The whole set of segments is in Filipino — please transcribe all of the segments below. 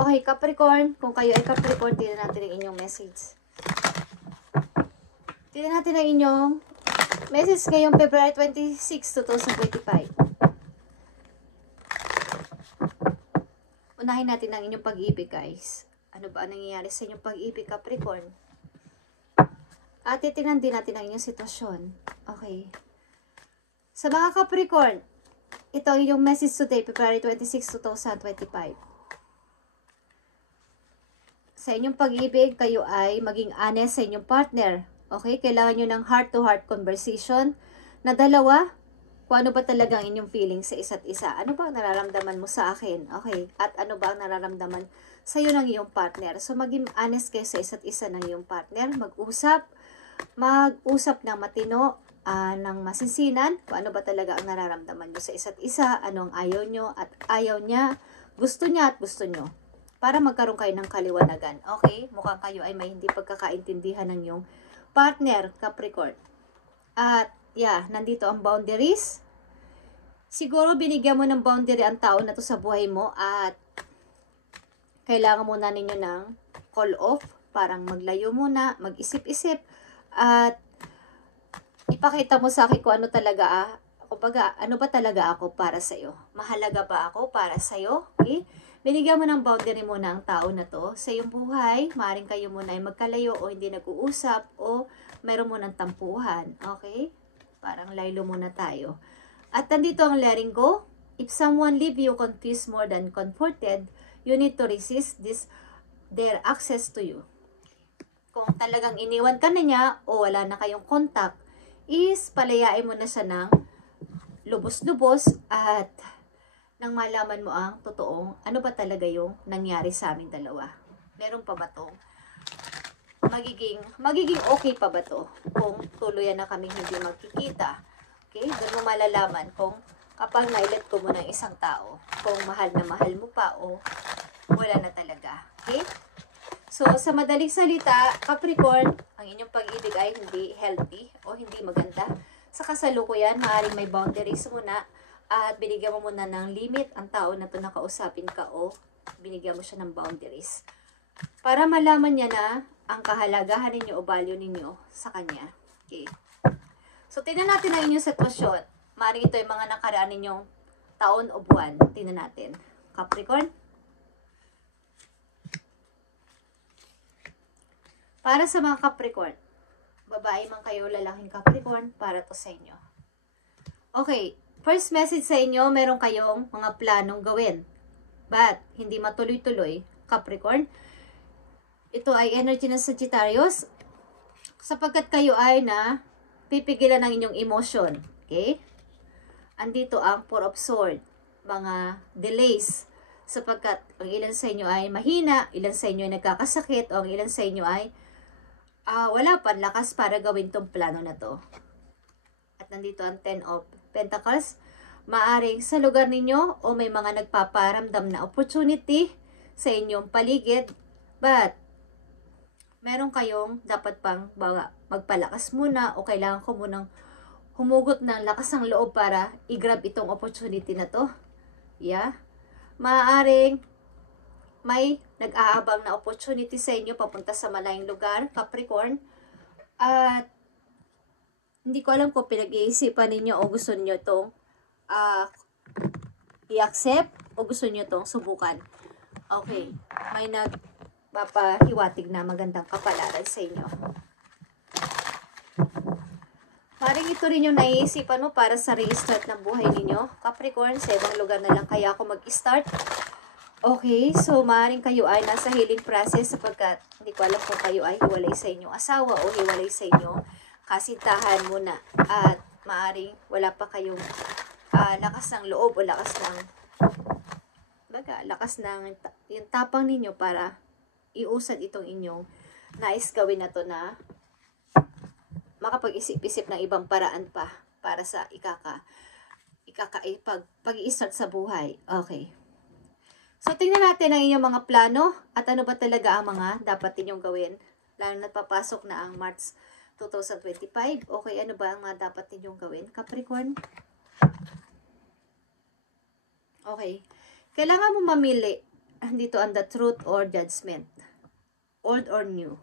Okay, Capricorn. Kung kayo ay Capricorn, tignan natin ang inyong message. Tignan natin ang inyong message ngayong February 26, 2025. Unahin natin ang inyong pag-ibig, guys. Ano ba ang nangyayari sa inyong pag-ibig, Capricorn? At titignan din natin ang inyong sitwasyon. Okay. Sa mga Capricorn, ito ang inyong message today, February 26, 2025. Sa inyong pag-ibig, kayo ay maging honest sa inyong partner. Okay? Kailangan nyo ng heart-to-heart conversation na dalawa. Kung ano ba talaga ang inyong feeling sa isa't isa. Ano ba ang nararamdaman mo sa akin? Okay? At ano ba ang nararamdaman sa iyo ng iyong partner? So, maging honest kayo sa isa't isa ng iyong partner. Mag-usap ng matino, ng masisinan. Kung ano ba talaga ang nararamdaman nyo sa isa't isa. Ano ang ayaw nyo at ayaw niya. Gusto niya at gusto nyo. Para magkaroon kayo ng kaliwanagan. Okay? Mukhang kayo ay may hindi pagkakaintindihan ng iyong partner, Capricorn. At, nandito ang boundaries. Siguro binigyan mo ng boundary ang tao na to sa buhay mo at kailangan muna ninyo ng call off. Parang maglayo muna, mag-isip-isip at ipakita mo sa akin kung ano talaga, ano ba talaga ako para sa'yo. Mahalaga ba ako para sa'yo? Okay? Binigyan mo ng boundary muna ang tao na to sa iyong buhay. Maaaring kayo muna ay magkalayo o hindi nag-uusap o meron mo ng tampuhan. Okay? Parang laylo muna tayo. At nandito ang letting go. If someone leave you confused more than comforted, you need to resist their access to you. Kung talagang iniwan ka na niya o wala na kayong contact, is palayain mo na siya ng lubos-lubos at nang malaman mo ang totoong ano ba talaga yung nangyari sa aming dalawa. Meron pa ba to? Magiging okay pa ba to kung tuluyan na kami hindi magkikita? Okay? Doon mo malalaman kung kapag nailet ko mo ng isang tao, kung mahal na mahal mo pa o wala na talaga. Okay? So, sa madaling salita, Capricorn, ang inyong pag-ibig ay hindi healthy o hindi maganda. Sa kasalukuyan, maaaring may boundaries muna at binigyan mo muna ng limit ang tao na to nakausapin ka o binigyan mo siya ng boundaries. Para malaman niya na ang kahalagahan ninyo o value ninyo sa kanya. Okay. So, tingnan natin ang inyong sitwasyon. Maaaring ito ay mga nakaraan ninyong taon o buwan. Tingnan natin. Capricorn. Para sa mga Capricorn, babae man kayo, lalaking Capricorn, para to sa inyo. Okay. First message sa inyo, meron kayong mga planong gawin. But, hindi matuloy-tuloy, Capricorn. Ito ay energy ng Sagittarius. Sapagkat kayo ay na pipigilan ng inyong emotion. Okay? Andito ang Four of Swords. Mga delays. Sapagkat ang ilan sa inyo ay mahina, ilan sa inyo ay nagkakasakit, o ang ilan sa inyo ay wala pa lakas para gawin tong plano na to. At nandito ang Ten of Pentacles. Maaring sa lugar ninyo o may mga nagpaparamdam na opportunity sa inyong paligid, but meron kayong dapat pang magpalakas muna o kailangan ko munang humugot ng lakas ng loob para i-grab itong opportunity na to. Maaring may nag-aabang na opportunity sa inyo papunta sa malayong lugar, Capricorn, at hindi ko alam kung pinag-iisipan ninyo o gusto niyo itong i-accept o gusto niyo itong subukan. Okay. May nagpapahiwatig na magandang kapalaran sa inyo. Parang ito rin yung naiisipan mo para sa restart ng buhay ninyo. Capricorn, sa ibang lugar na lang kaya ako mag-start. Okay. So, maaaring kayo ay nasa healing process sapagkat hindi ko alam kung kayo ay hiwalay sa inyong asawa o hiwalay sa inyong kasintahan muna at maaring wala pa kayong lakas ng loob o lakas ng yung tapang ninyo para iusad itong inyong nais gawin na to na makapag-isip-isip ng ibang paraan pa para sa pag-i-start sa buhay. Okay. So, tingnan natin ang inyong mga plano at ano ba talaga ang mga dapat ninyong gawin. Lalo na papasok na ang March 2025. Okay, ano ba ang mga dapat ninyong gawin, Capricorn? Okay. Kailangan mo mamili Dito ang the truth or judgment. Old or new.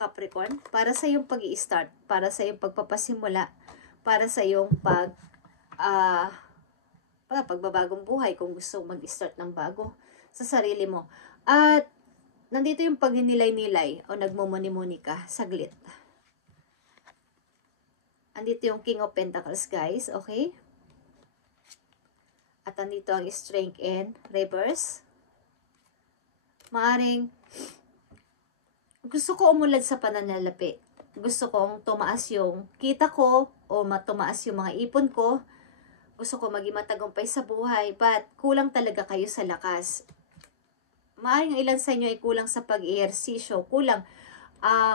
Capricorn, para sa iyong pag-i-start, para sa iyong pagpapasimula, para sa iyong pagbabagong buhay kung gusto mag-start ng bago sa sarili mo. At nandito yung pagninilay-nilay o nagmumuni-muni ka, saglit. Andito yung King of Pentacles, guys, okay? At andito ang Strength in reverse. Maaring gusto ko umulad sa pananalapi. Gusto kong tumaas yung kita ko o matumaas yung mga ipon ko. Gusto ko maging matagumpay sa buhay, but kulang talaga kayo sa lakas. Maaring ilan sa inyo ay kulang sa pag-ehersisyo, kulang,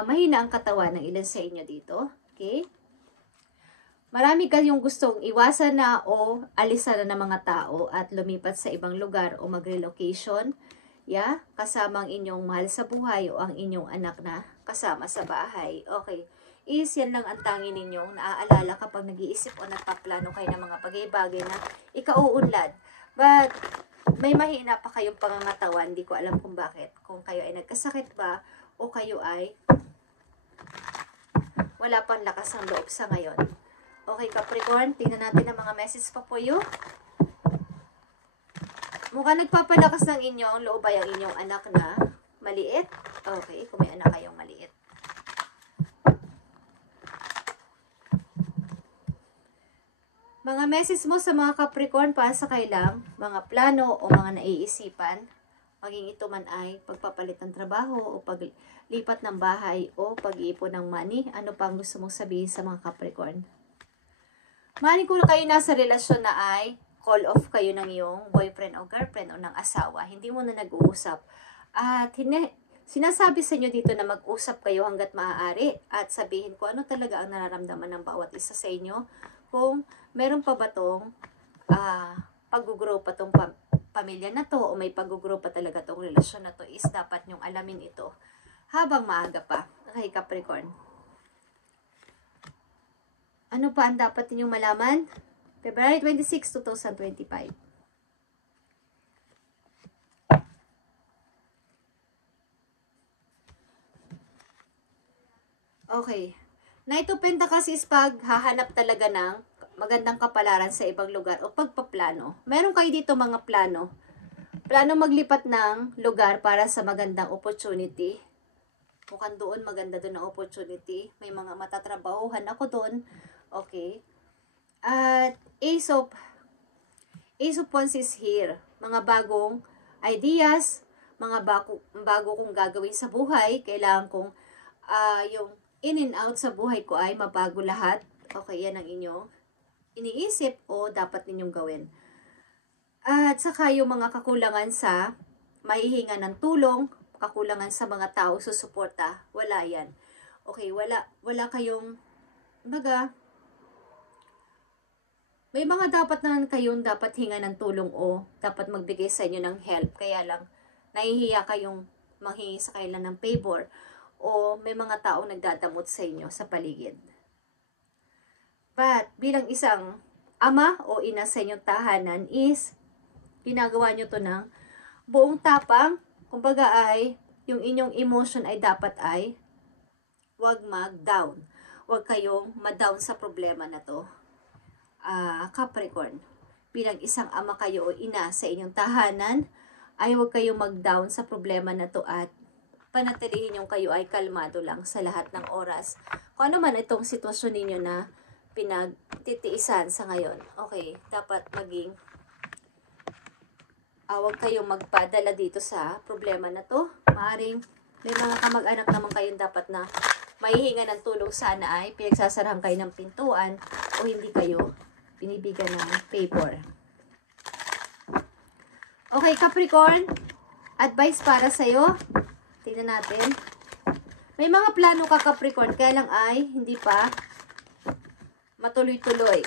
mahina ang katawan ng ilan sa inyo dito. Okay? Marami kayong gustong iwasan na o alisan na ng mga tao at lumipat sa ibang lugar o mag-relocation. Yeah? Kasama ang inyong mahal sa buhay o ang inyong anak na kasama sa bahay. Okay. Yan lang ang tangi ninyong naaalala kapag nag-iisip o nagpaplano kayo ng mga bagay-bagay na ikauunlad. But may mahina pa kayong pangangatawan. Hindi ko alam kung bakit. Kung kayo ay nagkasakit ba o kayo ay wala pang lakas ng loob sa ngayon. Okay, Capricorn, tingnan natin ang mga message pa po yun. Mukhang nagpapalakas ng inyong loob ay ang inyong anak na maliit. Okay, kung may anak kayong maliit. Mga message mo sa mga Capricorn para sa kailang, mga plano o mga naiisipan, maging ito man ay pagpapalit ng trabaho o paglipat ng bahay o pag-iipon ng money. Ano pang gusto mong sabihin sa mga Capricorn? Maaaring kung kayo nasa relasyon na ay call off kayo ng iyong boyfriend o girlfriend o ng asawa, hindi mo na nag-uusap. At sinasabi sa inyo dito na mag-usap kayo hanggat maaari at sabihin ko ano talaga ang nararamdaman ng bawat isa sa inyo. Kung meron pa ba itong pag-grow pa itong pamilya na to o may pag-grow pa talaga itong relasyon na to, is dapat nyong alamin ito habang maaga pa. Okay, Capricorn. Ano pa ang dapat ninyong malaman? February 26, 2025. Okay. Knight of Pentacles is paghahanap talaga ng magandang kapalaran sa ibang lugar o pagpaplano. Meron kayo dito mga plano. Plano maglipat ng lugar para sa magandang opportunity. Mukhang doon maganda doon ang opportunity. May mga matatrabahuhan ako doon. Okay. At Ace of Wands is here. Mga bagong ideas, mga bago kong gagawin sa buhay. Kailangan kong yung in and out sa buhay ko ay mabago lahat. Okay, yan ang inyong iniisip o dapat ninyong gawin. At saka yung mga kakulangan sa maihinga ng tulong, kakulangan sa mga tao susuporta, wala yan. Okay, wala kayong may mga dapat na kayong dapat hinga ng tulong o dapat magbigay sa inyo ng help. Kaya lang, nahihiya kayong manghingi sa kailan ng favor o may mga taong nagdadamot sa inyo sa paligid. But, bilang isang ama o ina sa inyong tahanan is, ginagawa nyo to ng buong tapang. Kumbaga ay, yung inyong emotion ay dapat ay, wag mag-down. Wag kayong ma-down sa problema na to. Capricorn, bilang isang ama kayo o ina sa inyong tahanan, ay huwag kayong mag-down sa problema na to at panatilihin yung kayo ay kalmado lang sa lahat ng oras. Kung ano man itong sitwasyon ninyo na pinagtitiisan sa ngayon, okay, dapat maging huwag kayong magpadala dito sa problema na to. Maaring may mga kamag-anak naman kayong dapat na maihinga ng tulong, sana ay pinagsasarahan kayo ng pintuan o hindi kayo binibigyan ng favor. Okay, Capricorn, advice para sa'yo. Tingnan natin. May mga plano ka, Capricorn, kaya lang ay hindi pa matuloy-tuloy.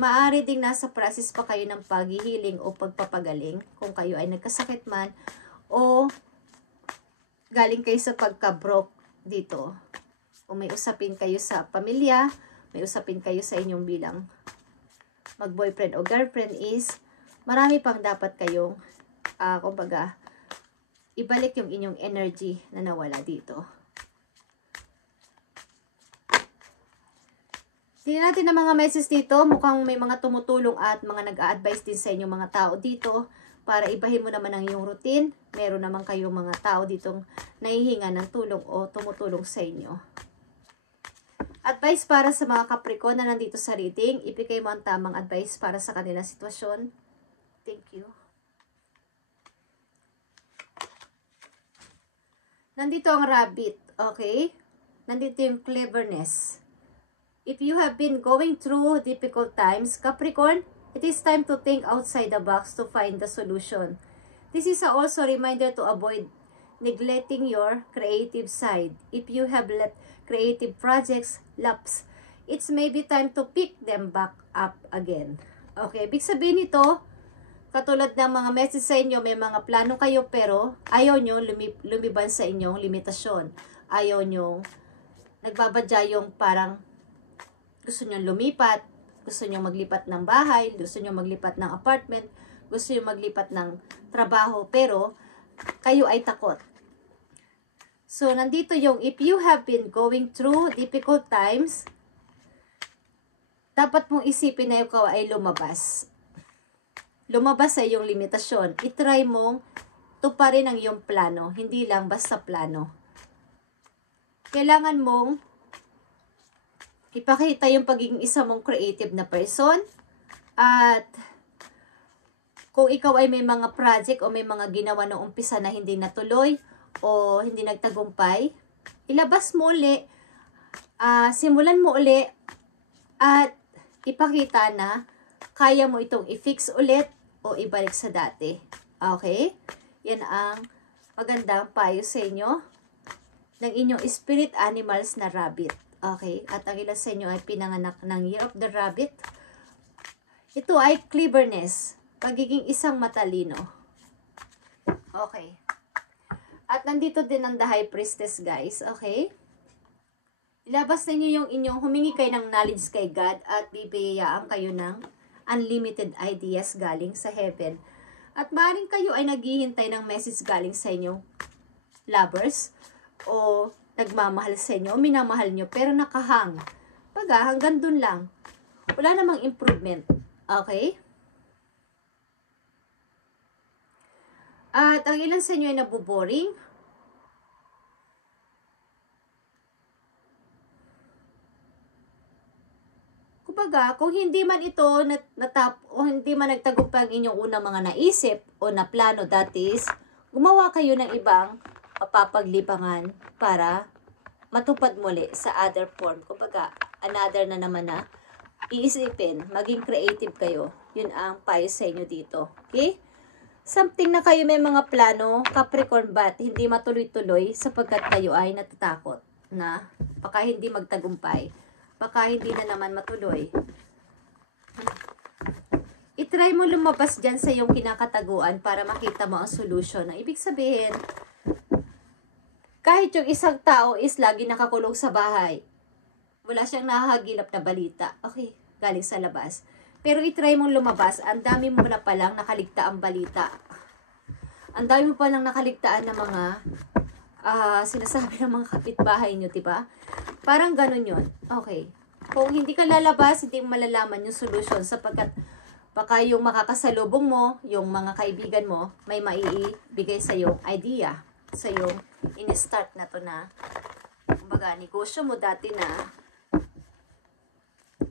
Maaari ding nasa process pa kayo ng paghihiling o pagpapagaling kung kayo ay nagkasakit man o galing kayo sa pagka-broke dito. O may usapin kayo sa pamilya, may usapin kayo sa inyong bilang mag-boyfriend o girlfriend is marami pang dapat kayong, kumbaga, ibalik yung inyong energy na nawala dito. Tingnan natin ang mga messages dito. Mukhang may mga tumutulong at mga nag-a-advise din sa inyo mga tao dito para ibahin mo naman ang iyong routine. Meron naman kayong mga tao ditong nahihinga ng tulong o tumutulong sa inyo. Advice para sa mga Capricorn na nandito sa reading. Ibigay mo ang tamang advice para sa kanilang sitwasyon. Thank you. Nandito ang rabbit, okay? Nandito yung cleverness. If you have been going through difficult times, Capricorn, it is time to think outside the box to find the solution. This is also a reminder to avoid neglecting your creative side. If you have let creative projects lapse, it's maybe time to pick them back up again. Okay, ibig sabihin nito, katulad ng mga message sa inyo, may mga plano kayo pero ayaw nyo lumiban sa inyong limitasyon. Ayaw nyo, nagbabadya yung parang gusto nyo lumipat, gusto nyo maglipat ng bahay, gusto nyo maglipat ng apartment, gusto nyo maglipat ng trabaho, pero kayo ay takot. So, nandito yung, if you have been going through difficult times, dapat mong isipin na ikaw ay lumabas. Lumabas sa iyong limitasyon. I-try mong tuparin ang iyong plano, hindi lang basta plano. Kailangan mong ipakita yung pagiging isa mong creative na person. At kung ikaw ay may mga project o may mga ginawa noong umpisa na hindi natuloy o hindi nagtagumpay, ilabas mo uli, simulan mo uli at ipakita na kaya mo itong i-fix ulit o ibalik sa dati. Okay? Yan ang magandang payo sa inyo ng inyong spirit animals na rabbit. Okay, at ang ilan sa inyo ay pinanganak ng Year of the Rabbit. Ito ay cleverness, pagiging isang matalino. Okay. At nandito din ang The High Priestess, guys. Okay? Ilabas ninyo yung inyong, humingi kayo ng knowledge kay God at bibiyayaan kayo ng unlimited ideas galing sa heaven. At maaaring kayo ay naghihintay ng message galing sa inyong lovers o nagmamahal sa inyo, minamahal nyo, pero nakahang. Baga, hanggang dun lang. Wala namang improvement. Okay? At ang ilan sa inyo ay nabuboring. Kumbaga, kung hindi man ito o hindi man nagtagumpay ang inyong unang mga naisip o na plano, that is, gumawa kayo ng ibang mapapaglibangan para matupad muli sa other form. Kumbaga, another na naman na iisipin, maging creative kayo. Yun ang payo sa inyo dito. Okay? Something na kayo may mga plano, Capricorn, but hindi matuloy-tuloy sapagkat kayo ay natatakot na baka hindi magtagumpay. Baka hindi na naman matuloy. I-try mo lumabas dyan sa iyong kinakataguan para makita mo ang solution. Ang ibig sabihin, kahit yung isang tao is lagi nakakulong sa bahay, wala siyang nakahagilap na balita. Okay, galing sa labas. Pero i-try mong lumabas, ang dami mo na palang nakaligtaang balita. Ang dami mo palang nakaligtaan na mga sinasabi ng mga kapitbahay nyo, diba? Parang ganun yun. Okay. Kung hindi ka lalabas, hindi mo malalaman yung solution sapagkat baka yung makakasalubong mo, yung mga kaibigan mo, may maibigay sa yung idea, sa yung in-start na to na, kumbaga, negosyo mo dati na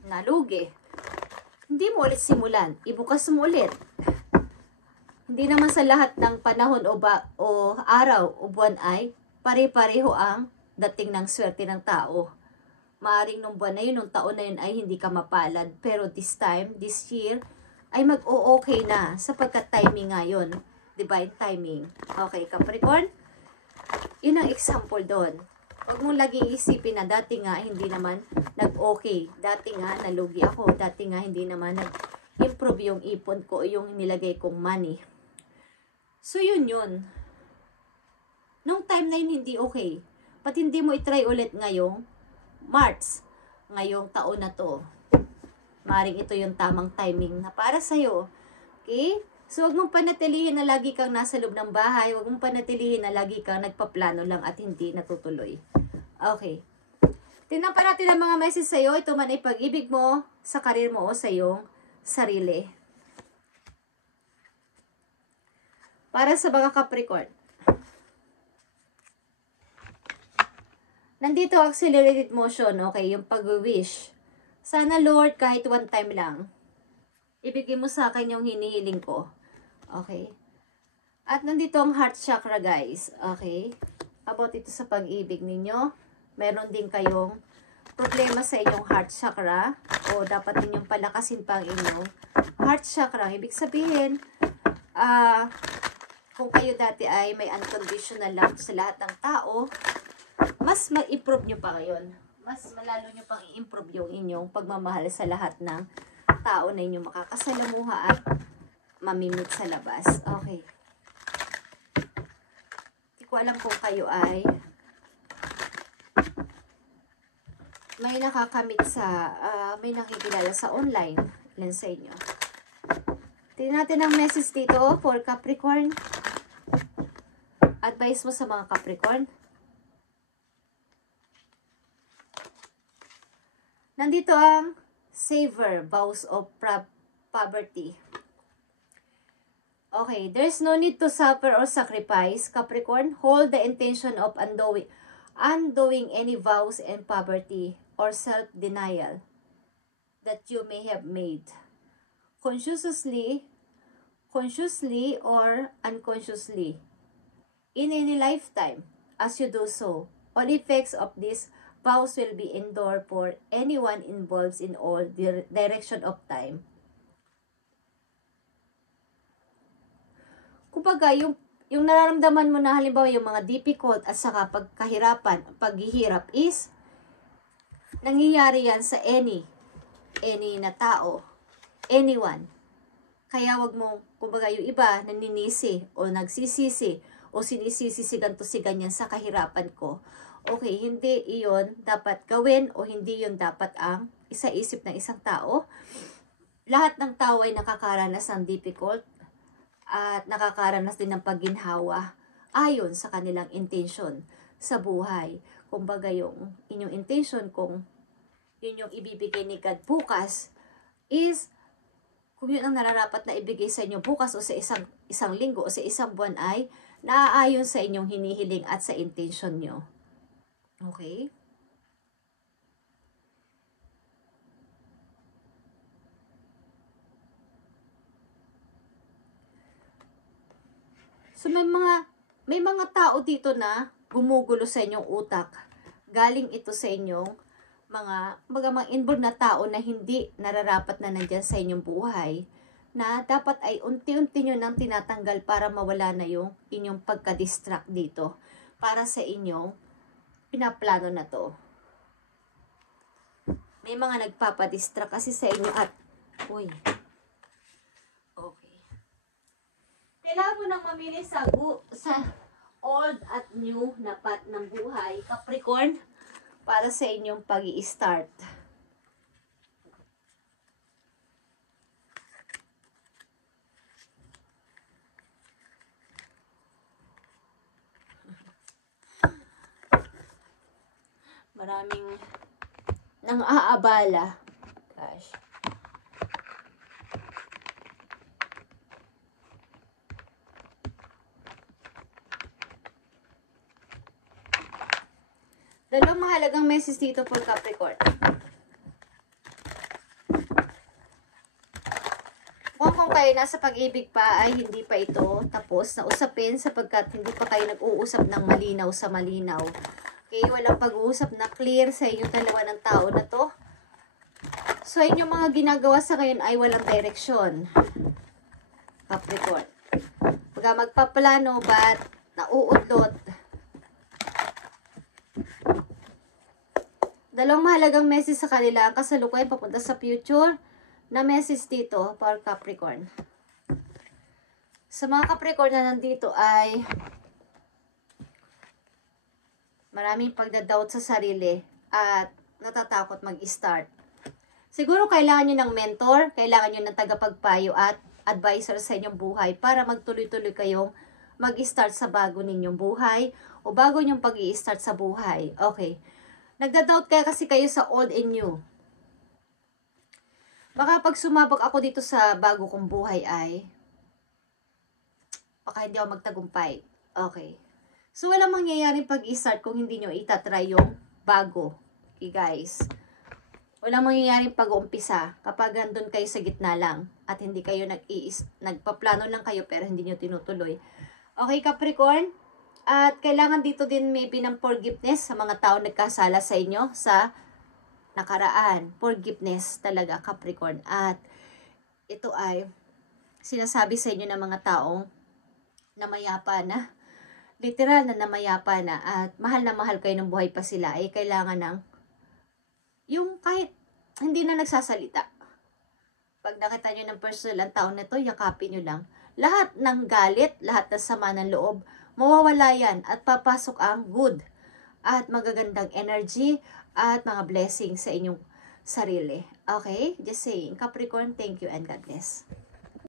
nalugi. Hindi mo ulit simulan. Ibukas mo ulit. Hindi naman sa lahat ng panahon o araw o buwan ay pare-pareho ang dating ng swerte ng tao. Maaring nung buwan na yun, nung taon na yun ay hindi ka mapalad. Pero this time, this year, ay mag-o-okay na sapagkat timing nga yun. Divine timing. Okay, Capricorn? Yun ang example doon. Huwag mong laging isipin na dati nga hindi naman nag-okay. Dati nga nalugi ako. Dati nga hindi naman nag-improve yung ipon ko o yung nilagay kong money. So yun yun. Nung time na yun hindi okay. Ba't hindi mo itry ulit ngayong March? Ngayong taon na to. Maring ito yung tamang timing na para sa'yo. Okay? So, huwag mong panatilihin na lagi kang nasa loob ng bahay. Huwag mong panatilihin na lagi kang nagpaplano lang at hindi natutuloy. Okay. Tingnan pa natin ang mga message sa'yo. Ito man ay pag-ibig mo, sa karir mo o sa iyong sarili. Para sa mga Capricorn. Nandito accelerated motion, okay? Yung pag-wish. Sana Lord, kahit one time lang, ibigay mo sa akin yung hinihiling ko. Okay? At nandito ang heart chakra, guys. Okay? About ito sa pag-ibig ninyo. Meron din kayong problema sa inyong heart chakra. O dapat ninyong palakasin pa ang inyong heart chakra. Ibig sabihin, kung kayo dati ay may unconditional love sa lahat ng tao, mas ma-improve nyo pa ngayon. Mas malalo nyo pang i-improve yung inyong pagmamahal sa lahat ng tao na inyong makakasalamuha at mamimit sa labas. Okay. Hindi ko alam kung kayo ay may nakakamit sa, may nakikilala sa online. Ilan sa inyo. Tingnan natin ang message dito for Capricorn. Advice mo sa mga Capricorn. Nandito ang savor, vows of poverty. Okay, there's no need to suffer or sacrifice, Capricorn. Hold the intention of undoing any vows and poverty or self-denial that you may have made. Consciously or unconsciously. In any lifetime, as you do so, all effects of this vows will be endured for anyone involved in all direction of time. Kumbaga, yung nararamdaman mo na halimbawa yung mga difficult at saka paghihirap is nangyayari yan sa any na tao, anyone. Kaya wag mo, kumbaga yung iba naninisi o nagsisisi o sinisisi si ganito si ganyan sa kahirapan ko. Okay, hindi iyon dapat gawin o hindi yun dapat ang isa-isip ng isang tao. Lahat ng tao ay nakakaranas ng difficult at nakakaranas din ng pagginhawa ayon sa kanilang intention sa buhay. Kumbaga yung inyong intention kung yun yung ibibigay ni God bukas is kung yun ang nararapat na ibigay sa inyo bukas o sa isang linggo o sa isang buwan ay naaayon sa inyong hinihiling at sa intention nyo. Okay? So may mga tao dito na gumugulo sa inyong utak. Galing ito sa inyong mga involved na tao na hindi nararapat na nandyan sa inyong buhay, na dapat ay unti-unti nyo nang tinatanggal para mawala na yung inyong pagka-distract dito para sa inyong pinaplano na to. May mga nagpapadistract kasi sa inyo at okay. Kailangan mo nang mamili sa old at new na path ng buhay, Capricorn, para sa inyong pag-i-start. Maraming nang aabala. Gosh. Dalawang mahalagang message dito for Capricorn. Kung kayo nasa pag-ibig pa ay hindi pa ito tapos na usapin sapagkat hindi pa kayo nag-uusap ng malinaw sa malinaw. Okay, walang pag-uusap na clear sa inyong dalawa ng tao na to. So, inyong mga ginagawa sa ngayon ay walang direksyon. Capricorn. Pagka magpaplano ba't nauudlot. Dalawang mahalagang message sa kanila ang kasalukuyan papunta sa future na message dito for Capricorn. Sa mga Capricorn na nandito ay maraming pagdadoubt sa sarili at natatakot mag-start. Siguro kailangan nyo ng mentor, kailangan nyo ng tagapagpayo at advisor sa inyong buhay para magtuloy-tuloy kayong mag-start sa bago ninyong buhay o bago nyong pag-i-start sa buhay. Okay. Nagda-doubt kaya kasi kayo sa old and new. Baka pag sumabak ako dito sa bago kong buhay ay baka hindi ako magtagumpay. Okay. So, walang mangyayaring pag-i-start kung hindi nyo itatry yung bago. Okay, guys. Walang mangyayaring pag-uumpisa kapag andun kayo sa gitna lang at hindi kayo nagpaplano lang kayo pero hindi nyo tinutuloy. Okay, Capricorn? At kailangan dito din maybe ng forgiveness sa mga tao nagkasala sa inyo sa nakaraan. Forgiveness talaga, Capricorn. At ito ay sinasabi sa inyo ng mga taong namayapa na. Literal na namayapa na at mahal na mahal kayo ng buhay pa sila ay kailangan ng yung kahit hindi na nagsasalita. Pag nakita nyo ng personal ang taon na to, yakapin nyo lang. Lahat ng galit, lahat ng sama ng loob, mawawala yan at papasok ang good at magagandang energy at mga blessings sa inyong sarili. Okay? Just saying. Capricorn, thank you and God bless.